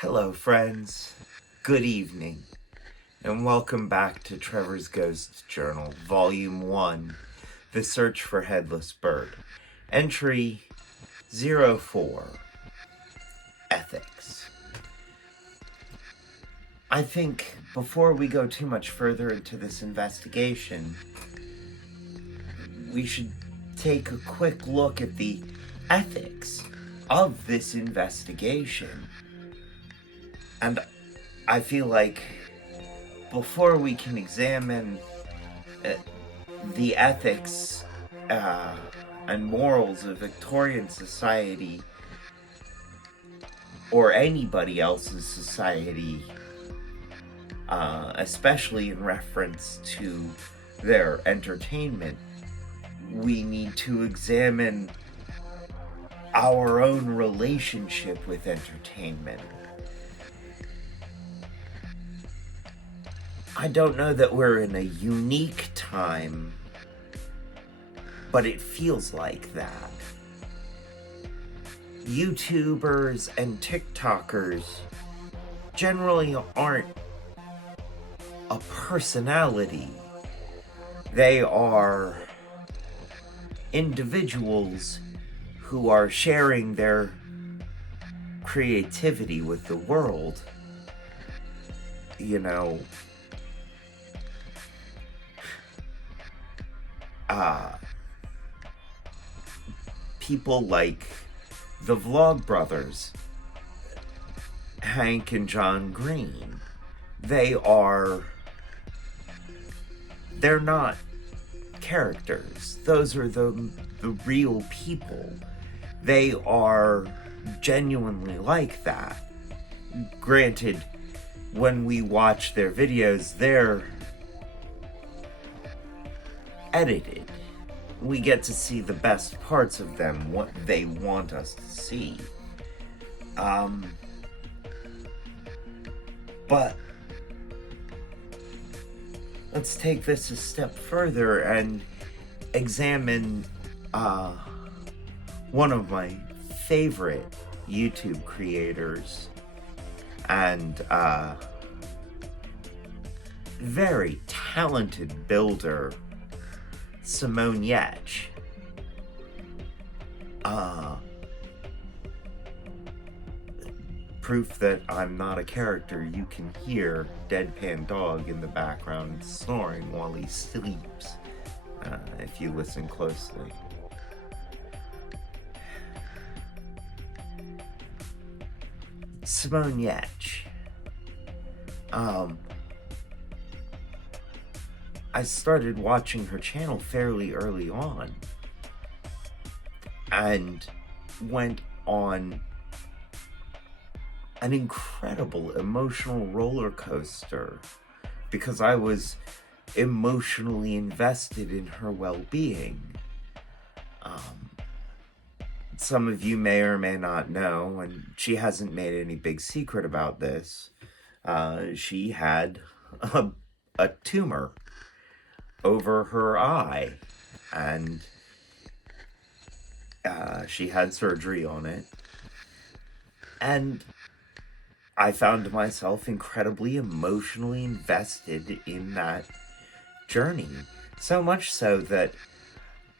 Hello, friends. Good evening, and welcome back to Trevor's Ghost Journal, Volume 1, The Search for Headless Bird. Entry 04, Ethics. I think before we go too much further into this investigation, we should take a quick look at the ethics of this investigation. And I feel like before we can examine the ethics and morals of Victorian society or anybody else's society, especially in reference to their entertainment, we need to examine our own relationship with entertainment. I don't know that we're in a unique time, but it feels like that. YouTubers and TikTokers generally aren't a personality. They are individuals who are sharing their creativity with the world. People like the Vlog Brothers, Hank and John Green, they're not characters. Those are the real people. They are genuinely like that. Granted, when we watch their videos, they're edited. We get to see the best parts of them, what they want us to see. But let's take this a step further and examine one of my favorite YouTube creators and very talented builder, Simone Yetch. Proof that I'm not a character, you can hear Deadpan Dog in the background snoring while he sleeps, if you listen closely. Simone Yetch. I started watching her channel fairly early on and went on an incredible emotional roller coaster because I was emotionally invested in her well-being. Some of you may or may not know, and she hasn't made any big secret about this, she had a tumor over her eye, and she had surgery on it, and I found myself incredibly emotionally invested in that journey, so much so that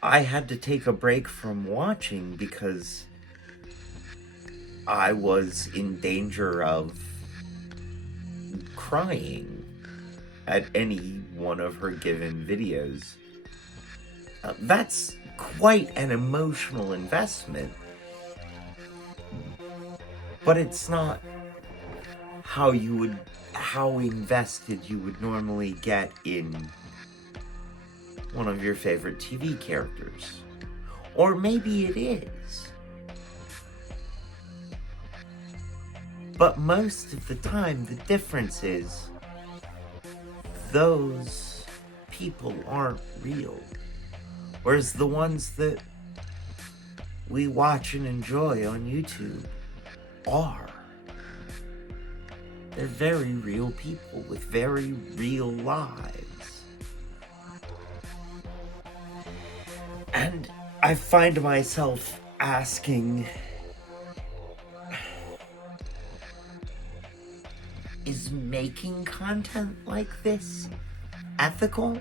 I had to take a break from watching because I was in danger of crying at any one of her given videos. That's quite an emotional investment, but it's not how invested you would normally get in one of your favorite TV characters. Or maybe it is. But most of the time, the difference is those people aren't real. Whereas the ones that we watch and enjoy on YouTube are. They're very real people with very real lives. And I find myself asking, is making content like this ethical?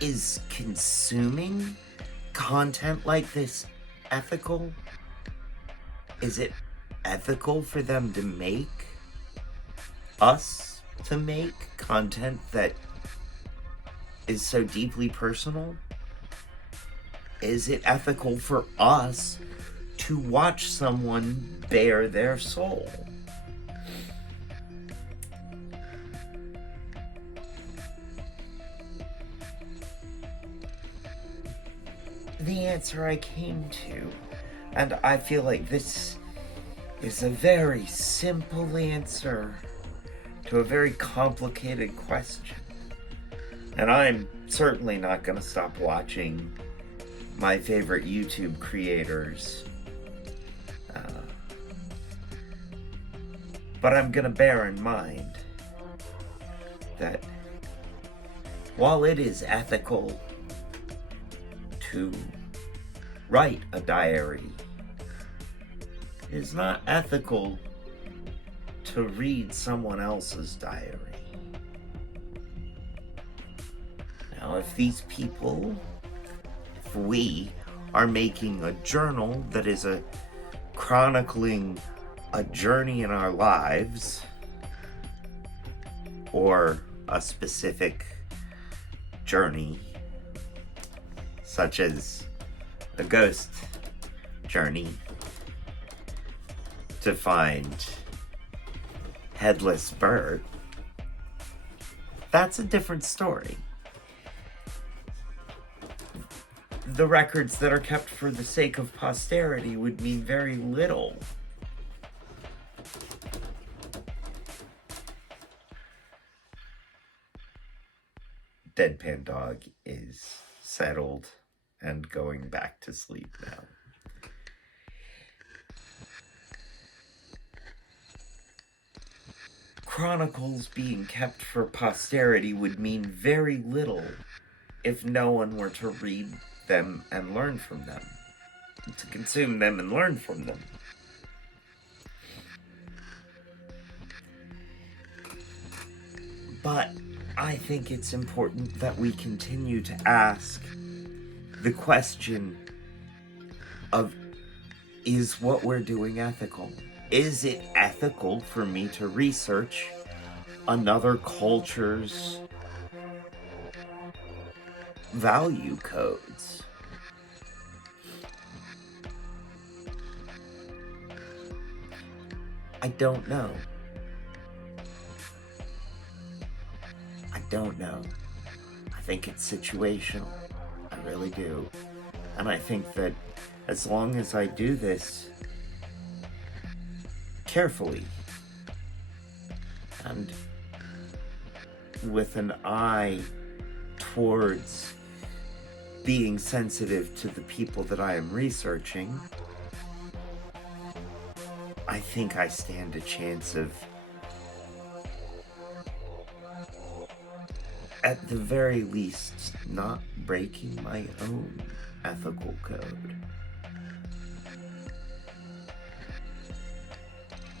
Is consuming content like this ethical? Is it ethical for them to make us to make content that is so deeply personal? Is it ethical for us to watch someone bare their soul? The answer I came to, and I feel like this is a very simple answer to a very complicated question. And I'm certainly not going to stop watching my favorite YouTube creators. But I'm going to bear in mind that while it is ethical to write a diary, it is not ethical to read someone else's diary. Now, if these people, if we are making a journal that is chronicling a journey in our lives, or a specific journey, such as a ghost journey to find Headless Bird, that's a different story. The records that are kept for the sake of posterity would mean very little. Deadpan Dog is settled and going back to sleep now. Chronicles being kept for posterity would mean very little if no one were to read them and learn from them, to consume them and learn from them. But I think it's important that we continue to ask the question of, is what we're doing ethical? Is it ethical for me to research another culture's value codes? I don't know. I think it's situational. I really do. And I think that as long as I do this carefully and with an eye towards being sensitive to the people that I am researching, I think I stand a chance of, at the very least, not breaking my own ethical code.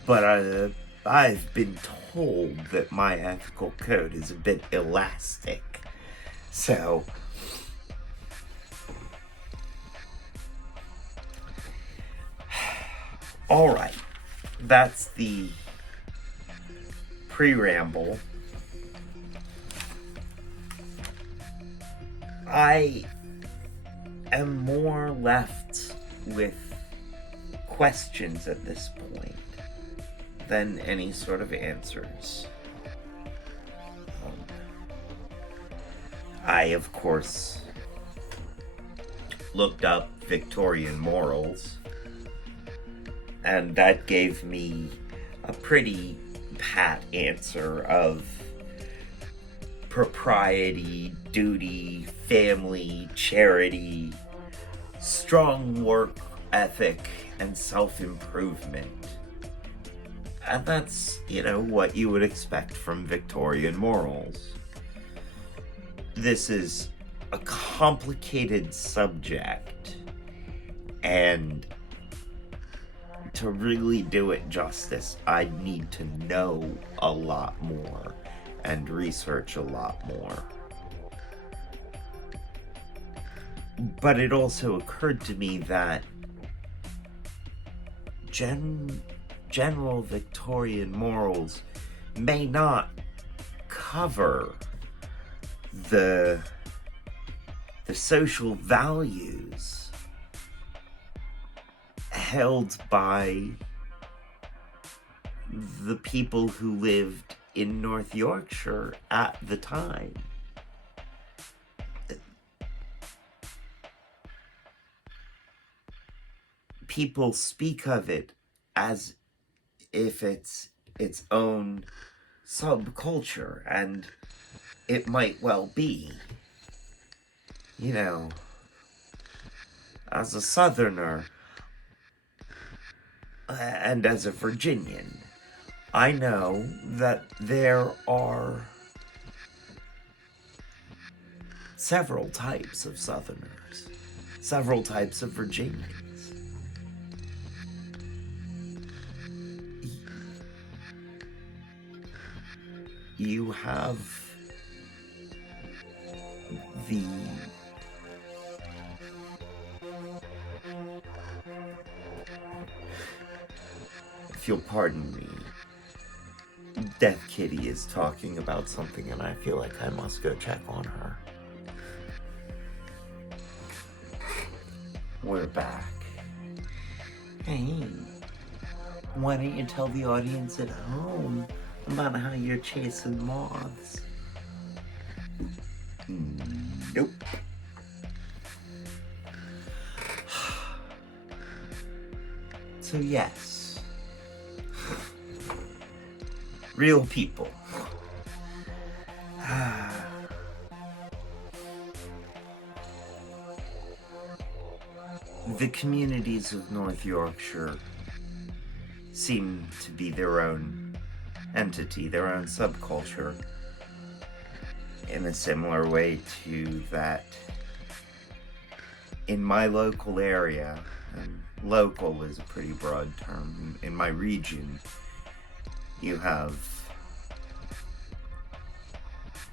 But I've been told that my ethical code is a bit elastic. So, alright, that's the pre-ramble. I am more left with questions at this point than any sort of answers. I, of course, looked up Victorian morals, and that gave me a pretty pat answer of propriety, duty, family, charity, strong work ethic, and self-improvement. And that's, what you would expect from Victorian morals. This is a complicated subject, and to to really do it justice, I'd need to know a lot more and research a lot more. But it also occurred to me that general Victorian morals may not cover the social values held by the people who lived in North Yorkshire at the time. People speak of it as if it's its own subculture, and it might well be. You know, as a Southerner and as a Virginian, I know that there are several types of Southerners, several types of Virginians. You have the if you'll pardon me, Death Kitty is talking about something and I feel like I must go check on her. We're back. Hey, why don't you tell the audience at home about how you're chasing moths? Nope. So yes, real people. The communities of North Yorkshire seem to be their own entity, their own subculture, in a similar way to that in my local area, and local is a pretty broad term, in my region, you have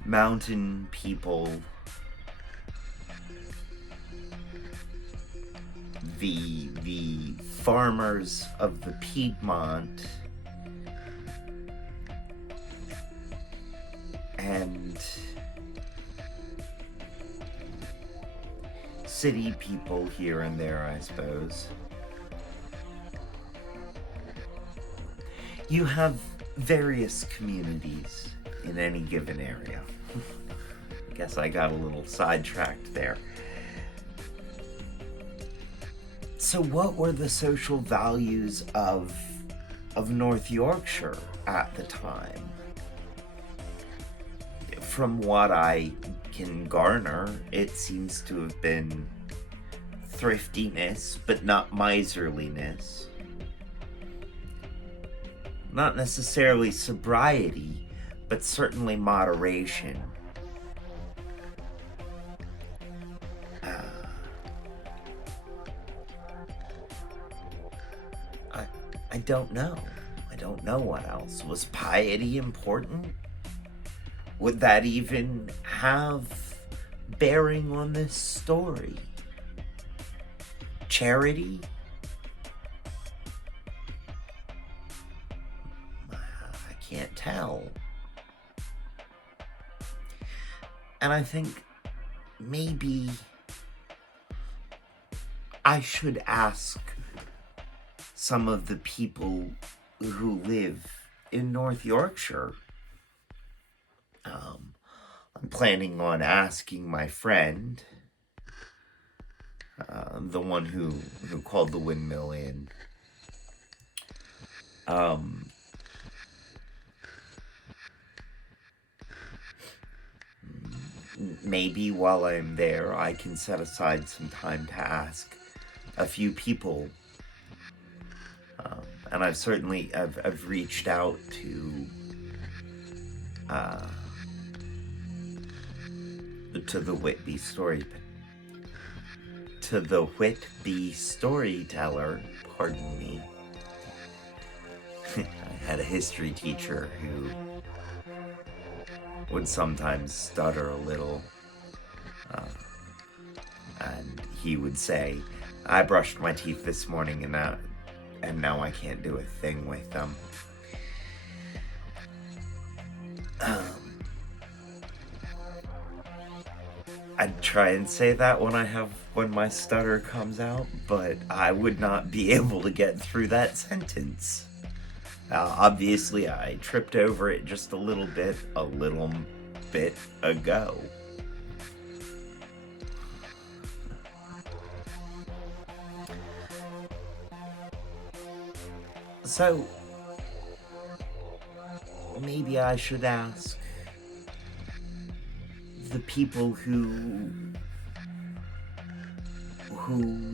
mountain people, the farmers of the Piedmont, and city people here and there, I suppose. You have various communities in any given area. I guess I got a little sidetracked there. So what were the social values of North Yorkshire at the time? From what I can garner, it seems to have been thriftiness, but not miserliness. Not necessarily sobriety, but certainly moderation. I don't know. I don't know what else. Was piety important? Would that even have bearing on this story? Charity? I can't tell. And I think maybe I should ask some of the people who live in North Yorkshire. I'm planning on asking my friend, the one who called the windmill in. Maybe while I'm there, I can set aside some time to ask a few people. And I've certainly, I've reached out to the Whitby storyteller, pardon me, I had a history teacher who would sometimes stutter a little, and he would say, "I brushed my teeth this morning, and now I can't do a thing with them." I'd try and say that when my stutter comes out, but I would not be able to get through that sentence. Obviously, I tripped over it just a little bit ago. So, maybe I should ask the people who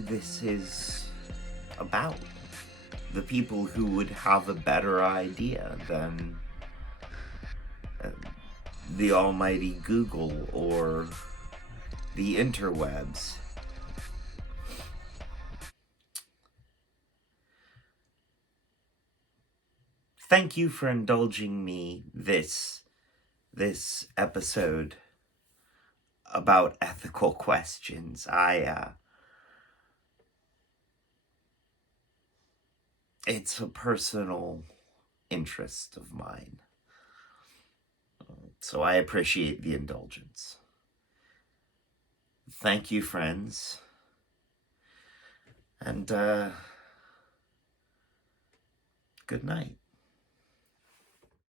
this is about. The people who would have a better idea than the almighty Google or the interwebs. Thank you for indulging me this episode about ethical questions. It's a personal interest of mine. So I appreciate the indulgence. Thank you, friends. And good night.